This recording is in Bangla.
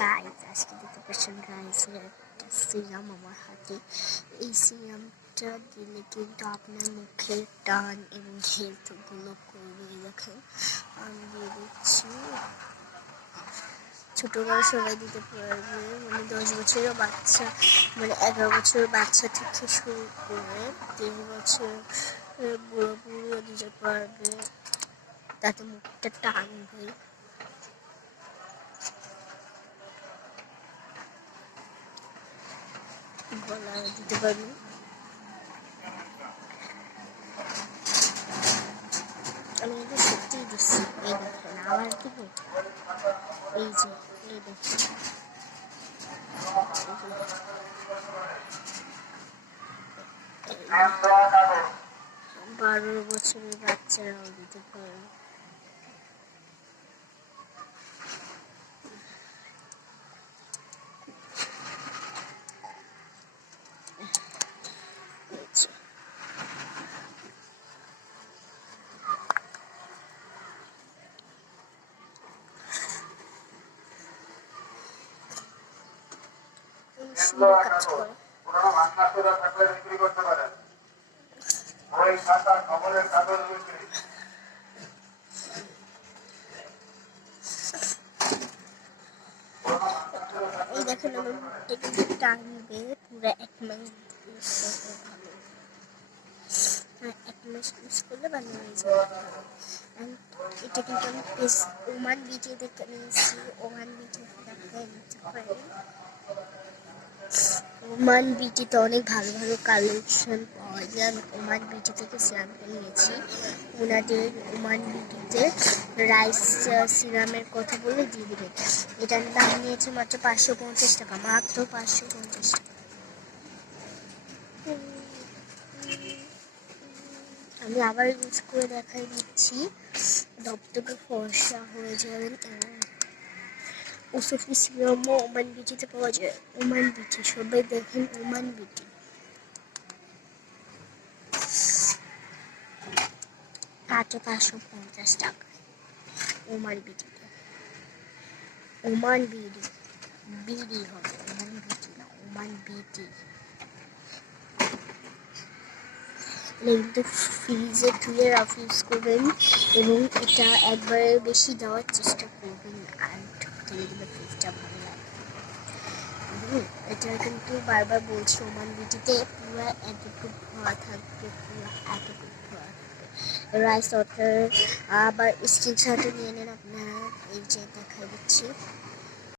গাইস আজকে দেখতে পাচ্ছেন গাইসের একটা সিরাম আমার হাতে। এই সিরামটা দিলে কিন্তু আপনার মুখের টান এবং হেলথ গুলো করবে। দেখেন আমি দিয়ে দিচ্ছি, ছোট বড় সবাই দিতে পারবে, মানে 10 বছরের বাচ্চা, মানে 11 বছরের বাচ্চা থেকে শুরু করে 3 বছর বুড়ো বুড়িও দিতে পারবে, তাতে মুখটা টানবে। গলায় দিতে পারবেন। আমি কিন্তু সত্যিই দিচ্ছি, এই দেখেন আবার দিব, এই যে এই দেখেন 12 বছরের বাচ্চারাও দিতে পারে। সুন্দর কাজ করে। এই দেখেন আমার মুখটা কিন্তু টানবে পুরো 1 মাস ভালো, 1 মাস ইউজ করলে ভালো হয়ে যাবে। এটা কিন্তু আমি ওমান বিটি দেখে নিয়েছি, ওমান বিটি দেখে নিতে পারি। ওমান বিটিতে অনেক ভালো ভালো কালেকশন পাওয়া যায়। আমি ওমান বিটি থেকে সিরামটা নিয়েছি। ওনাদের ওমান বিটিতে রাইস সিরামের কথা বলে দিয়ে দেবে। এটার দাম নিয়েছে মাত্র 550 টাকা, মাত্র 550 টাকা। আমি আবার ইউজ করে দেখাই দিচ্ছি, ধপধপে ফর্সা হয়ে যাবেন। এবং ওসফি সিরামও ওমান বিটিতে পাওয়া যায়। ওমান বিটি সবাই দেখেন, ওমান বিটি মাত্র 550 টাকা। ওমান বিটিতে, ওমান বিডি, বিডি হবে, ওমান বিটি না, ওমান বিটি। কিন্তু ফ্রিজে ধুয়ে রাফ ইউজ করবেন এবং এটা একবারে বেশি দেওয়ার চেষ্টা করবেন, আর ঢুকতে দিলে ফ্রিজটা ভালো লাগে। এটা কিন্তু বারবার বলছি, ওমান বিটিতে পুরো এতটুকু ধোয়া থাকবে, পুরো এতটুকু ধোয়া থাকবে। রাইস ওয়াটার আবার স্ক্রিনশটও নিয়ে নেন আপনারা, এই যে দেখা দিচ্ছি।